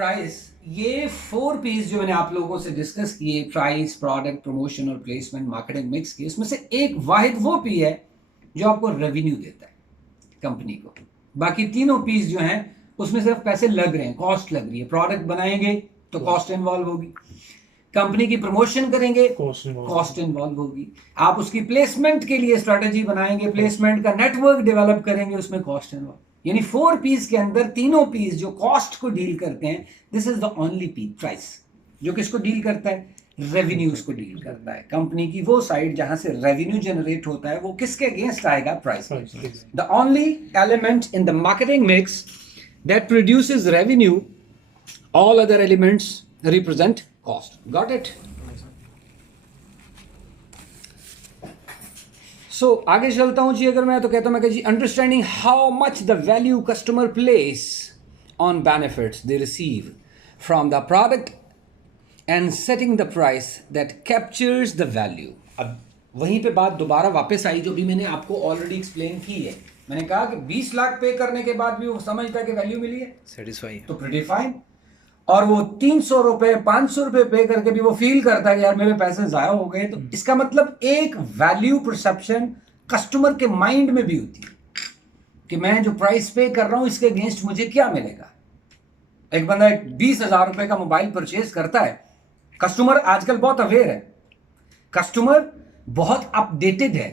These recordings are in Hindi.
प्राइस, ये 4 पीस जो मैंने आप लोगों से डिस्कस किए, प्राइस, प्रोडक्ट, प्रमोशन और प्लेसमेंट, मार्केटिंग मिक्स की, उसमें से एक वाहिद वो पी है जो आपको रेवेन्यू देता है कंपनी को। बाकी तीनों पीस जो हैं उसमें सिर्फ पैसे लग रहे हैं, कॉस्ट लग रही है। प्रोडक्ट बनाएंगे तो कॉस्ट इन्वॉल्व होगी, कंपनी की प्रमोशन करेंगे कॉस्ट इन्वॉल्व होगी, आप उसकी प्लेसमेंट के लिए स्ट्रेटेजी बनाएंगे, प्लेसमेंट का नेटवर्क डेवलप करेंगे, उसमें कॉस्ट इन्वॉल्व। यानी 4 पीस के अंदर तीनों पीस जो कॉस्ट को डील करते हैं, this is the only P, price, जो किसको डील करता है, रेवेन्यूज को डील करता है। कंपनी की वो साइड जहां से रेवेन्यू जनरेट होता है वो किसके अगेंस्ट आएगा, price. The only element in the marketing mix that produces revenue, all other elements represent cost. Got it? So आगे चलता हूं जी। अगर मैं तो कहता हूं, मैं जी understanding how much the value customer place on benefits they receive from the product and setting the price that captures the value. अब वहीं पे बात दोबारा वापस आई जो भी मैंने आपको ऑलरेडी एक्सप्लेन की है। मैंने कहा कि 20 लाख पे करने के बाद भी वो समझता है कि वैल्यू मिली है, सेटिस्फाई, तो प्रीटी फाइन। और वो 300 रुपए 500 रुपए पे करके भी वो फील करता है कि यार मेरे पैसे जाया हो गए। तो इसका मतलब एक वैल्यू परसेप्शन कस्टमर के माइंड में भी होती है कि मैं जो प्राइस पे कर रहा हूं इसके अगेंस्ट मुझे क्या मिलेगा। एक बंदा 20,000 रुपए का मोबाइल परचेज करता है, कस्टमर आजकल बहुत अवेयर है, कस्टमर बहुत अपडेटेड है।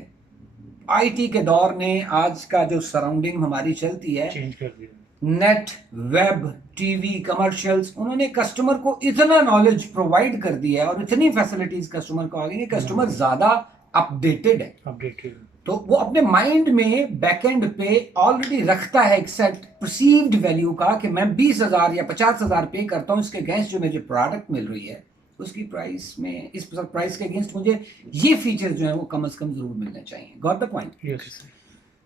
आईटी के दौर ने आज का जो सराउंडिंग हमारी चलती है, चेंज कर दिया। नेट, वेब, टीवी, कमर्शियल्स, उन्होंने कस्टमर को इतना नॉलेज प्रोवाइड कर दिया है और इतनी फैसिलिटीज कस्टमर को आ गई है, कस्टमर ज्यादा अपडेटेड है। तो वो अपने माइंड में बैकएंड पे ऑलरेडी रखता है एक सेट परसीव्ड वैल्यू का कि मैं 20,000 या 50,000 पे करता हूं, इसके अगेंस्ट जो मुझे प्रोडक्ट मिल रही है उसकी प्राइस में, इस प्राइस के अगेंस्ट मुझे ये फीचर जो है वो कम से कम जरूर मिलने चाहिए। Got the point?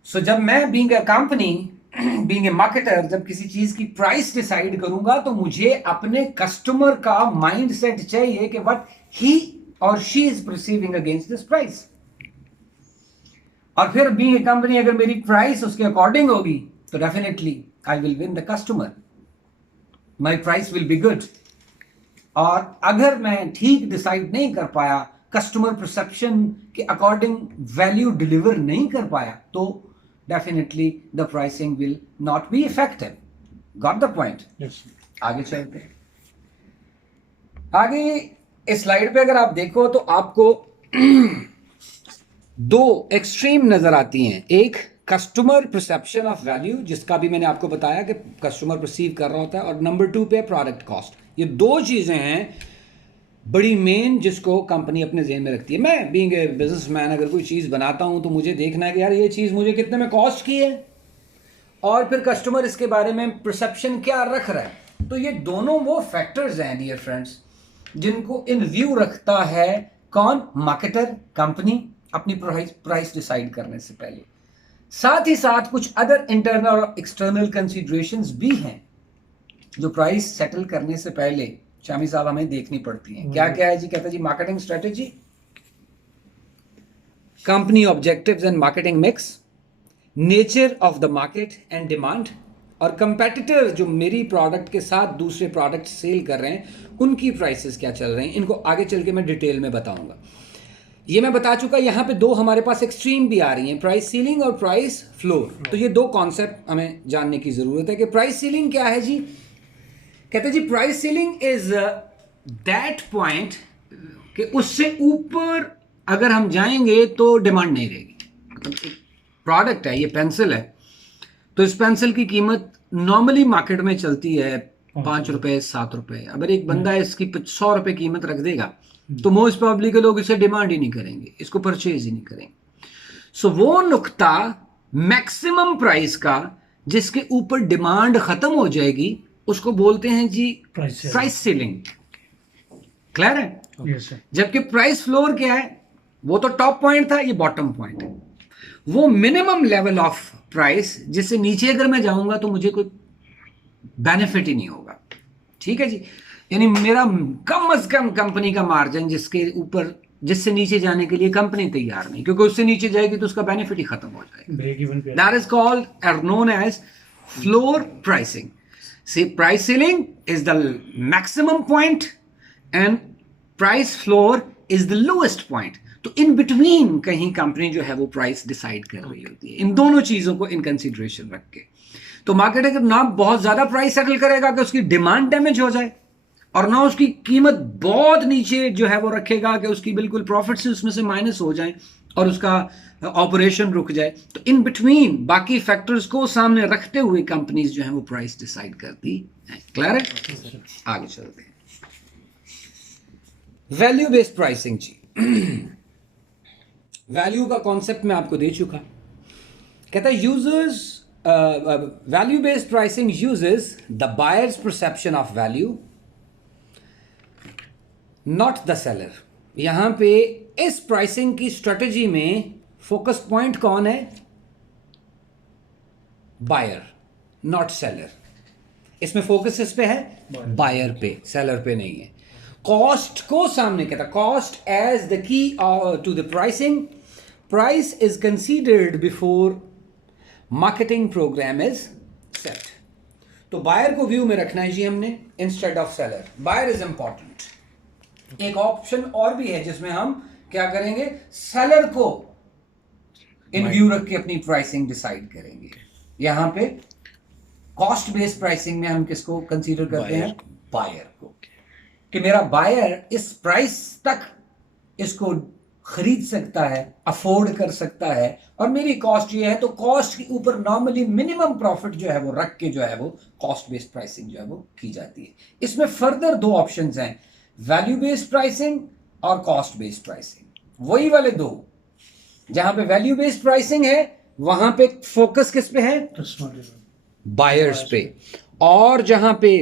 सो जब मैं being a company, being a marketer, जब किसी चीज की प्राइस डिसाइड करूंगा तो मुझे अपने कस्टमर का माइंडसेट चाहिए कि व्हाट ही और she is perceiving against this price. और फिर बीइंग ए कंपनी, अगर मेरी प्राइस उसके अकॉर्डिंग होगी तो definitely I will win the customer, my price will be good. और अगर मैं ठीक डिसाइड नहीं कर पाया, कस्टमर परसेप्शन के अकॉर्डिंग वैल्यू डिलीवर नहीं कर पाया, तो definitely the pricing will not be effective. Got the point? Yes. आगे चलते हैं। आगे इस स्लाइड पे अगर आप देखो तो आपको दो एक्सट्रीम नजर आती हैं। एक कस्टमर परसेप्शन ऑफ वैल्यू, जिसका भी मैंने आपको बताया कि कस्टमर परसीव कर रहा होता है, और नंबर 2 पे प्रोडक्ट कॉस्ट। ये दो चीजें हैं बड़ी मेन जिसको कंपनी अपने जेहन में रखती है। मैं बीइंग ए बिजनेसमैन अगर कोई चीज़ बनाता हूं तो मुझे देखना है कि यार ये चीज़ मुझे कितने में कॉस्ट की है, और फिर कस्टमर इसके बारे में परसेप्शन क्या रख रहा है। तो ये दोनों वो फैक्टर्स हैं डियर फ्रेंड्स जिनको इन व्यू रखता है कौन, मार्केटर, कंपनी, अपनी प्राइस डिसाइड करने से पहले। साथ ही साथ कुछ अदर इंटरनल और एक्सटर्नल कंसिडरेशंस भी हैं जो प्राइस सेटल करने से पहले शामी साहब हमें देखनी पड़ती हैं। क्या क्या है जी? कहते हैं जी marketing strategy, company objectives and marketing mix, nature of the market and demand, और कंपेटिटर जो मेरी प्रोडक्ट के साथ दूसरे प्रोडक्ट सेल कर रहे हैं उनकी प्राइसेस क्या चल रहे हैं। इनको आगे चल के मैं डिटेल में बताऊंगा। ये मैं बता चुका, यहाँ पे दो हमारे पास एक्सट्रीम भी आ रही हैं, प्राइस सीलिंग और प्राइस फ्लोर। तो ये दो कॉन्सेप्ट हमें जानने की जरूरत है कि प्राइस सीलिंग क्या है जी। कहते हैं जी price ceiling is that point कि उससे ऊपर अगर हम जाएंगे तो डिमांड नहीं रहेगी। मतलब एक प्रोडक्ट है, ये पेंसिल है, तो इस पेंसिल की कीमत नॉर्मली मार्केट में चलती है 5 रुपए 7 रुपए। अगर एक बंदा इसकी 100 रुपए कीमत रख देगा तो मोस्ट प्रोबेबली के लोग इसे डिमांड ही नहीं करेंगे, इसको परचेज ही नहीं करेंगे। सो वो नुक्ता मैक्सिमम प्राइस का जिसके ऊपर डिमांड खत्म हो जाएगी उसको बोलते हैं जी प्राइस सीलिंग। क्लियर है? yes, जबकि प्राइस फ्लोर क्या है, वो तो टॉप पॉइंट था, ये बॉटम पॉइंट है। वो मिनिमम लेवल ऑफ प्राइस जिससे नीचे अगर मैं जाऊंगा तो मुझे कोई बेनिफिट ही नहीं होगा। ठीक है जी, यानी मेरा कम से कम कंपनी का मार्जिन जिसके ऊपर, जिससे नीचे जाने के लिए कंपनी तैयार नहीं, क्योंकि उससे नीचे जाएगी तो उसका बेनिफिट ही खत्म हो जाएगा। दैट इज कॉल्ड और known as floor pricing. See, price ceiling is the maximum point and price floor is the lowest point. तो इन बिटवीन कहीं कंपनी जो है वो प्राइस डिसाइड कर रही होती है, इन दोनों चीजों को इन कंसीडरेशन रख के। तो मार्केट अगर ना बहुत ज्यादा प्राइस सेटल करेगा कि उसकी डिमांड डैमेज हो जाए, और ना उसकी कीमत बहुत नीचे जो है वो रखेगा कि उसकी बिल्कुल प्रॉफिट से उसमें से माइनस हो जाए और उसका ऑपरेशन रुक जाए, तो इन बिटवीन बाकी फैक्टर्स को सामने रखते हुए कंपनीज जो है वो प्राइस डिसाइड करती है। क्लियर है? आगे चलते हैं। वैल्यू बेस्ड प्राइसिंग जी, वैल्यू का कॉन्सेप्ट मैं आपको दे चुका। कहता है users, value based pricing uses the buyers perception of value not the seller. यहां पे इस प्राइसिंग की स्ट्रेटजी में फोकस पॉइंट कौन है? Buyer, not seller. इसमें फोकस इस पे है, बायर पे, सेलर पे नहीं है। कॉस्ट को सामने कहता, cost as the key to the pricing. Price is considered before marketing programme is set. तो बायर को व्यू में रखना है जी हमने instead of seller. Buyer is important. एक ऑप्शन और भी है जिसमें हम क्या करेंगे, सेलर को इन व्यू रख के अपनी प्राइसिंग डिसाइड करेंगे। यहां पे कॉस्ट बेस्ड प्राइसिंग में हम किसको कंसीडर करते हैं? बायर को, कि मेरा बायर इस प्राइस तक इसको खरीद सकता है, अफोर्ड कर सकता है, और मेरी कॉस्ट ये है, तो कॉस्ट के ऊपर नॉर्मली मिनिमम प्रॉफिट जो है वो रख के जो है वो कॉस्ट बेस्ड प्राइसिंग जो है वो की जाती है। इसमें फर्दर दो ऑप्शंस हैं, वैल्यू बेस्ड प्राइसिंग और कॉस्ट बेस्ड प्राइसिंग। वही वाले दो, जहां पे वैल्यू बेस्ड प्राइसिंग है वहां पे फोकस किस पे है? बायर्स पे। और जहां पे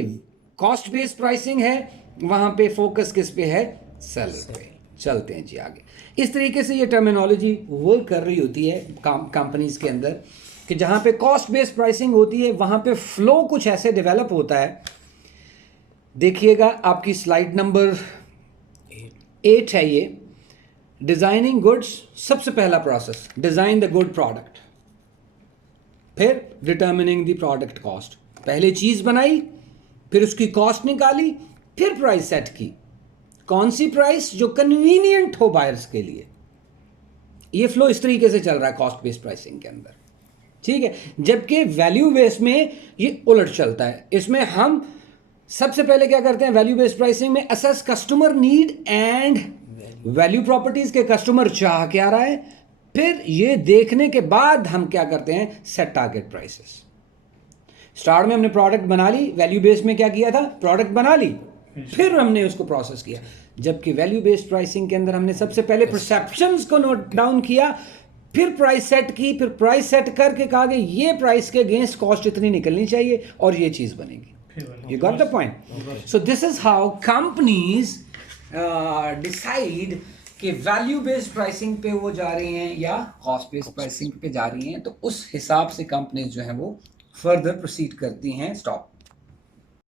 कॉस्ट बेस्ड प्राइसिंग है वहां पे फोकस किस पे है? सेलर पे। चलते हैं जी आगे। इस तरीके से ये टर्मिनोलॉजी वर्क कर रही होती है कंपनीज के अंदर, कि जहां पे कॉस्ट बेस्ड प्राइसिंग होती है वहां पे फ्लो कुछ ऐसे डेवलप होता है। देखिएगा आपकी स्लाइड नंबर 8 है ये। डिजाइनिंग गुड्स, सबसे पहला process, design the good product, फिर डिटर्मिनिंग द प्रोडक्ट कॉस्ट। पहले चीज बनाई, फिर उसकी कॉस्ट निकाली, फिर प्राइस सेट की। कौन सी प्राइस? जो कन्वीनियंट हो बायर्स के लिए। ये फ्लो इस तरीके से चल रहा है कॉस्ट बेस्ड प्राइसिंग के अंदर, ठीक है। जबकि वैल्यू बेस्ड में ये उलट चलता है। इसमें हम सबसे पहले क्या करते हैं वैल्यू बेस्ड प्राइसिंग में? Assess customer need and value properties के कस्टमर चाह क्या रहा है, फिर ये देखने के बाद हम क्या करते हैं? Set target prices. स्टार्ट में हमने प्रोडक्ट बना ली, वैल्यू बेस्ड में क्या किया था? प्रोडक्ट बना ली, फिर हमने उसको प्रोसेस किया। जबकि वैल्यू बेस्ड प्राइसिंग के अंदर हमने सबसे पहले परसेप्शंस को नोट डाउन किया, फिर प्राइस सेट की, फिर प्राइस सेट करके कहा कि ये प्राइस के अगेंस्ट कॉस्ट इतनी निकलनी चाहिए और ये चीज बनेगी। You got the point? So this is how companies decide कि वैल्यू बेस्ड प्राइसिंग पे वो जा रही हैं या कॉस्ट बेस्ड प्राइसिंग पे जा रही हैं। तो उस हिसाब से कंपनीज जो हैं वो फर्दर प्रोसीड करती हैं। स्टॉप।